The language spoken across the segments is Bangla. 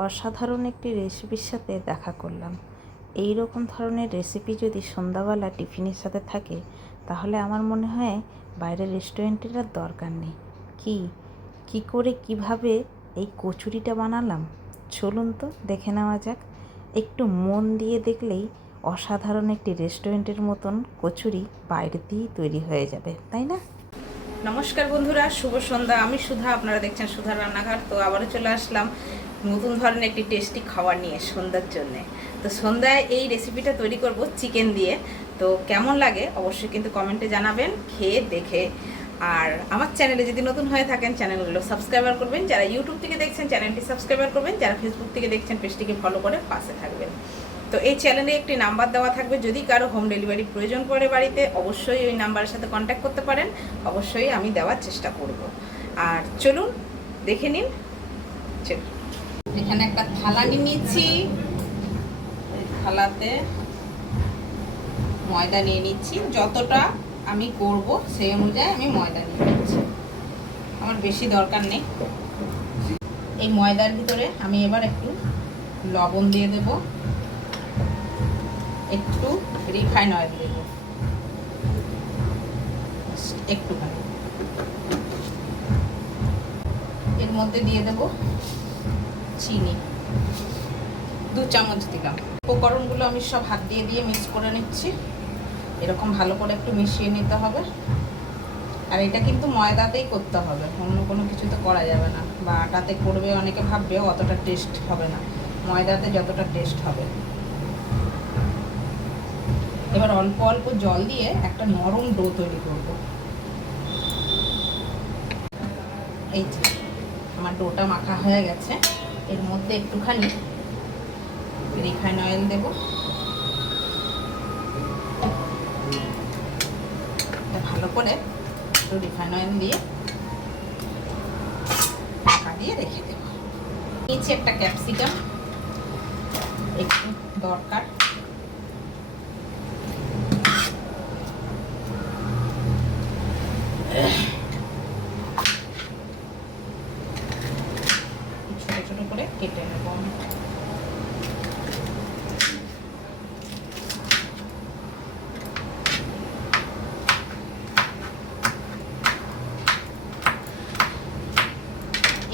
অসাধারণ একটি রেসিপির সাথে দেখা করলাম। এই রকম ধরনের রেসিপি যদি সন্ধ্যাবেলা টিফিনের সাথে থাকে তাহলে আমার মনে হয় বাইরের রেস্টুরেন্টের আর দরকার নেই। কি করে কিভাবে এই কচুরিটা বানালাম চলুন তো দেখে নেওয়া যাক। একটু মন দিয়ে দেখলেই অসাধারণ একটি রেস্টুরেন্টের মতন কচুরি বাইরে দিয়েই তৈরি হয়ে যাবে, তাই না? নমস্কার বন্ধুরা, শুভ সন্ধ্যা। আমি সুধা, আপনারা দেখছেন সুধার রান্নাঘর। তো আবারও চলে আসলাম নতুন ধরনের একটি টেস্টি খাবার নিয়ে সন্ধ্যার জন্যে। তো সন্ধ্যায় এই রেসিপিটা তৈরি করব চিকেন দিয়ে। তো কেমন লাগে অবশ্যই কিন্তু কমেন্টে জানাবেন খেয়ে দেখে। আর আমার চ্যানেলে যদি নতুন হয়ে থাকেন চ্যানেলগুলো সাবস্ক্রাইবার করবেন, যারা ইউটিউব থেকে দেখছেন চ্যানেলটি সাবস্ক্রাইবার করবেন, যারা ফেসবুক থেকে দেখছেন পেজটিকে ফলো করে পাশে থাকবেন। তো এই চ্যানেলে একটি নাম্বার দেওয়া থাকবে, যদি কারো হোম ডেলিভারি প্রয়োজন পড়ে বাড়িতে অবশ্যই ওই নাম্বারের সাথে কন্ট্যাক্ট করতে পারেন। অবশ্যই আমি দেওয়ার চেষ্টা করব। আর চলুন দেখে নিন। চলুন, এখানে একটা থালা নিয়ে নিচ্ছি, থালাতে ময়দা নিয়ে নিচ্ছি। যতটা আমি করব সেই অনুযায়ী আমি ময়দা নিয়ে নিচ্ছি, আমার বেশি দরকার নেই। এই ময়দার ভিতরে আমি এবার একটু লবণ দিয়ে দেব, একটু রিফাইন অয়েল দেব, একটুখানি। এর মধ্যে দিয়ে দেব চিনি, 2 চামচ দিলাম। উপকরণগুলো আমি সব হাত দিয়ে দিয়ে মিক্স করে নিচ্ছি। এরকম ভালো করে একটু মিশিয়ে নিতে হবে। আর এটা কিন্তু ময়দাতেই করতে হবে, অন্য কোনো কিছুতে করা যাবে না। বা আটাতে করবে অনেকে ভাববে অতটা টেস্ট হবে না, ময়দাতে যতটা টেস্ট হবে। এবার অল্প অল্প জল দিয়ে একটা নরম ডো তৈরি করব। এই যে আমার ডোটা মাখা হয়ে গেছে। এর মধ্যে একটুখানি রিফাইন অয়েল দেব, ভালো করে একটু রিফাইন অয়েল দিয়ে ঢাকা দিয়ে রেখে দেব। নিচে একটা ক্যাপসিকাম একটু দরকার, ছোট ছোট করে কেটে নেব।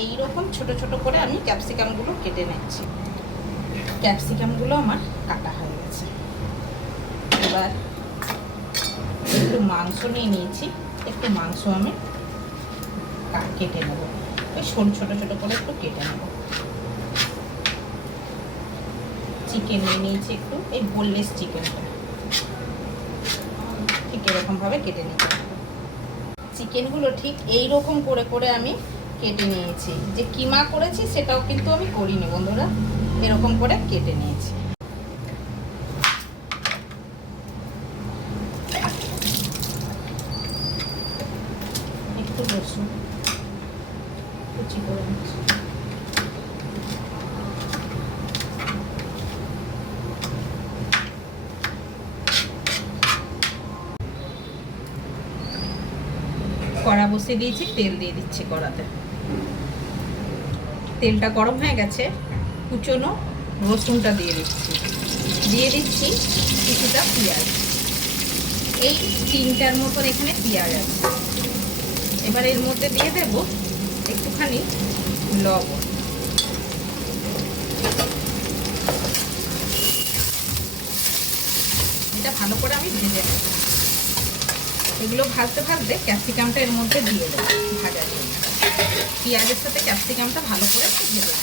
এইরকম ছোট ছোট করে আমি ক্যাপসিকামগুলো কেটে নিচ্ছি। ক্যাপসিকামগুলো আমার কাটা হয়ে গেছে। এবার একটু মাংস নিয়ে নিয়েছি, একটু মাংস আমি কেটে নেব। ওই ছোট ছোট করে একটু কেটে নেব। চিকেন নিয়ে নিয়েছি একটু, এই বোনলেস চিকেনটা ঠিক এরকমভাবে কেটে নিতে হবে। চিকেনগুলো ঠিক এইরকম করে করে আমি কেটে নিয়েছি। যে কিমা করেছি সেটাও কিন্তু আমি করিনি বন্ধুরা, এরকম করে কেটে নিয়েছি। একটু রসুন কুচি করে নিচ্ছি। কড়া বসিয়ে দিয়েছি, তেল দিয়ে দিচ্ছি কড়াতে। তেলটা গরম হয়ে গেছে, কুচনো রসুনটা দিয়ে দিচ্ছি। দিয়ে দিচ্ছি কিছুটা পেঁয়াজ, এই 3টার মতন এখানে পেঁয়াজ আছে। এবার এর মধ্যে দিয়ে দেব একটুখানি লবণ। এটা ভালো করে আমি ভেজে নেব। এগুলো ভাজতে ভাজতে ক্যাপসিকামটা এর মধ্যে দিয়ে দেবো ভাজার জন্য। পেঁয়াজের সাথে ক্যাপসিকামটা ভালো করে ভেজে নেব।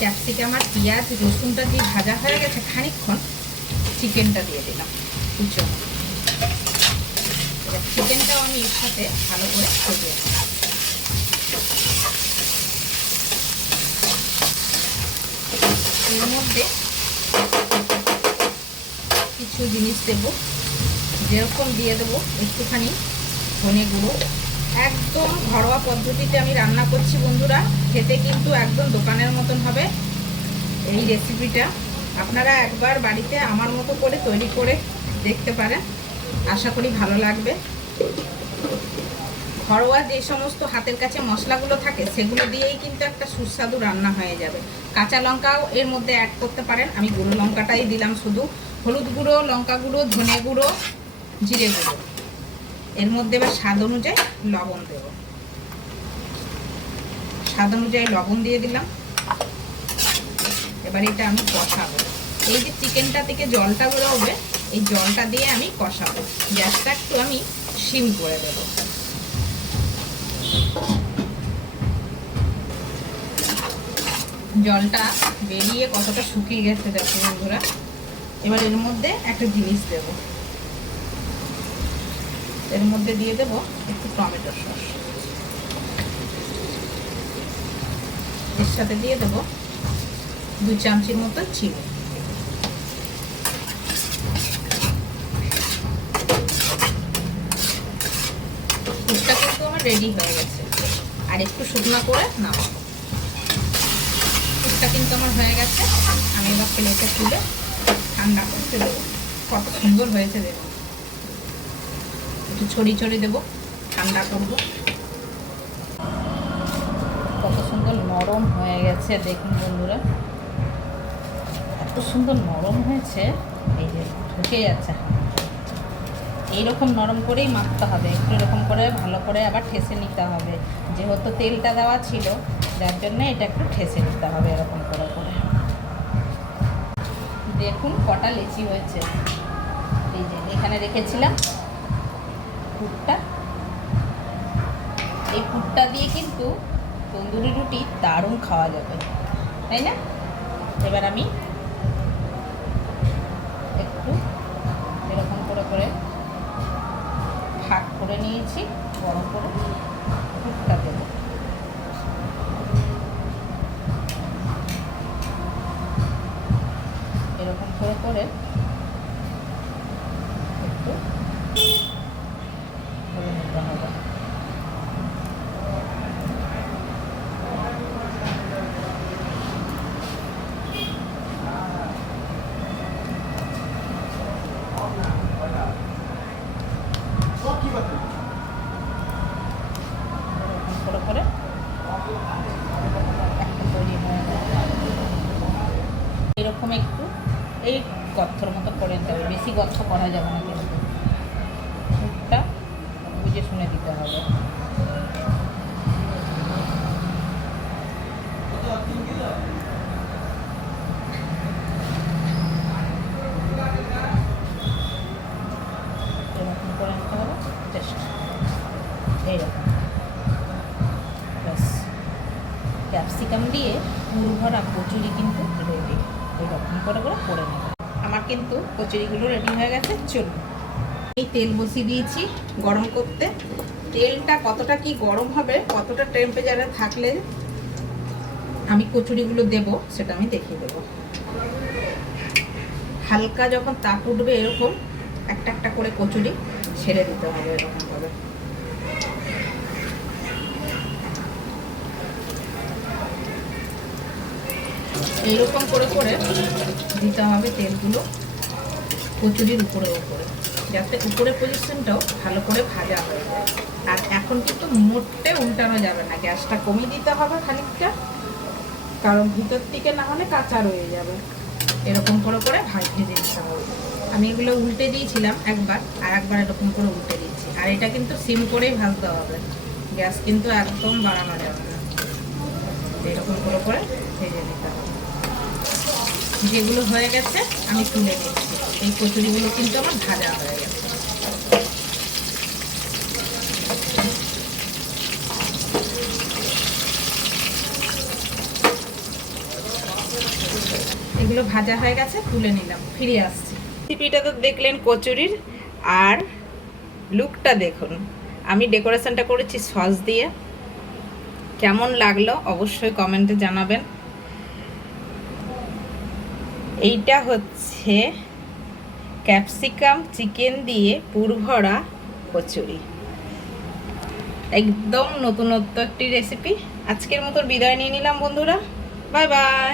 ক্যাপসিকাম আর পেঁয়াজ রসুনটা দিয়ে ভাজা হয়ে গেছে খানিকক্ষণ, চিকেনটা দিয়ে দিলাম কুচনো। এবার চিকেনটাও আমি এর সাথে ভালো করে ভেজে নেব। এর মধ্যে কিছু জিনিস দেব, যেরকম দিয়ে দেবো একটুখানি ধনে গুঁড়ো। একদম ঘরোয়া পদ্ধতিতে আমি রান্না করছি বন্ধুরা, খেতে কিন্তু একদম দোকানের মতন হবে এই রেসিপিটা। আপনারা একবার বাড়িতে আমার মতো করে তৈরি করে দেখতে পারেন, আশা করি ভালো লাগবে। ঘরোয়া যে সমস্ত হাতের কাছে মশলাগুলো থাকে সেগুলো দিয়েই কিন্তু একটা সুস্বাদু রান্না হয়ে যাবে। কাঁচা লঙ্কাও এর মধ্যে অ্যাড করতে পারেন, আমি গুঁড়ো লঙ্কাটাই দিলাম শুধু। হলুদ গুঁড়ো, লঙ্কা গুঁড়ো, ধনে গুঁড়ো, জিরে গুঁড়ো, এর মধ্যে এবার স্বাদ অনুযায়ী লবণ দেব। স্বাদ অনুযায়ী লবণ দিয়ে দিলাম। এবার এটা আমি কষাবো। এই যে চিকেনটা থেকে জলটা বেরোবে, এই জলটা দিয়ে আমি কষাবো। গ্যাসটা একটু আমি সিম করে দেবো। জলটা বেরিয়ে কতটা শুকিয়ে গেছে দেখো বন্ধুরা। এবার এর মধ্যে একটা জিনিস দেব, এর মধ্যে দিয়ে দেব একটু টমেটো সস, এর সাথে দিয়ে দেব 2 চামচের মতো চিনি। পুরটা কিন্তু আমার রেডি হয়ে গেছে, আর একটু শুকনো করে নামাবো। পুরটা কিন্তু আমার হয়ে গেছে, আমি এবার প্লেটে তুলে ঠান্ডা করতে দেবো। কত সুন্দর হয়েছে দেখুন, একটু ছড়িয়ে দেবো, ঠান্ডা করবো। কত সুন্দর নরম হয়ে গেছে দেখুন বন্ধুরা, এত সুন্দর নরম হয়েছে, এই যে ঢুকে যাচ্ছে। এইরকম নরম করেই মাখতে হবে, একটু এরকম করে ভালো করে আবার ঠেসে নিতে হবে, যেহেতু তেলটা দেওয়া ছিল যার জন্য এটা একটু ঠেসে নিতে হবে এরকম করে করে। দেখুন কটা লেচি হয়েছে, এই যে এখানে রেখেছিলাম পুরটা। এই পুরটা দিয়ে কিন্তু তন্দুরি রুটি দারুণ খাওয়া যাবে, তাই না? এবার আমি একটু এরকম করে করে ভাগ করে নিয়েছি, গরম করে পুরটা দেবো। এরকম করে করে একটু করে নিতে হবে। করে করে একটা তৈরি হয়ে যাবে। এরকম একটু এই গর্তর মতো করে নিতে হবে, বেশি গর্ত করা যাবে না, কিন্তু পুরটা বুঝে শুনে দিতে হবে। এরকম করে নিতে হবে, জাস্ট এইরকম। ব্যাস, ক্যাপসিকাম দিয়ে পুর ভরা কচুরি কিন্তু রেডি। এইরকম করে করে করে নেব। আমার কিন্তু কচুরিগুলো রেডি হয়ে গেছে। চলুন, এই তেল বসিয়ে দিয়েছি গরম করতে। তেলটা কতটা কি গরম হবে, কতটা টেম্পারেচারে থাকলে আমি কচুরিগুলো দেব সেটা আমি দেখিয়ে দেবো। হালকা যখন তাপ উঠবে এরকম একটা একটা করে কচুরি ছেড়ে দিতে হবে এরকমভাবে। এইরকম করে করে দিতে হবে তেলগুলো কচুরির উপরে উপরে, যাতে উপরের পজিশনটাও ভালো করে ভাজা হয়ে যায়। আর এখন কিন্তু মোটে উল্টানো যাবে না, গ্যাসটা কমিয়ে দিতে হবে খানিকটা, কারণ ভিতর থেকে না হলে কাঁচা রয়ে যাবে। এরকম করে করে ভেজে দিতে হবে। আমি এগুলো উল্টে দিয়েছিলাম একবার, আর একবার এরকম করে উল্টে দিচ্ছি। আর এটা কিন্তু সিম করেই ভাজতে হবে, গ্যাস কিন্তু একদম বাড়ানো যাবে না। এরকম করে করে ভেজে নিতে হবে। যেগুলো হয়ে গেছে আমি তুলে নিচ্ছি। এই কচুরিগুলো কিন্তু আমার ভাজা হয়ে গেছে। এগুলো ভাজা হয়ে গেছে, তুলে নিলাম, ফিরে আসছি। রেসিপিটা তো দেখলেন কচুরির, আর লুকটা দেখুন। আমি ডেকোরেশনটা করেছি সস দিয়ে। কেমন লাগলো অবশ্যই কমেন্টে জানাবেন। এইটা হচ্ছে ক্যাপসিকাম চিকেন দিয়ে পুর ভরা কচুরি, একদম নতুনত্ব একটি রেসিপি। আজকের মতো বিদায় নিয়ে নিলাম বন্ধুরা, বাই বাই।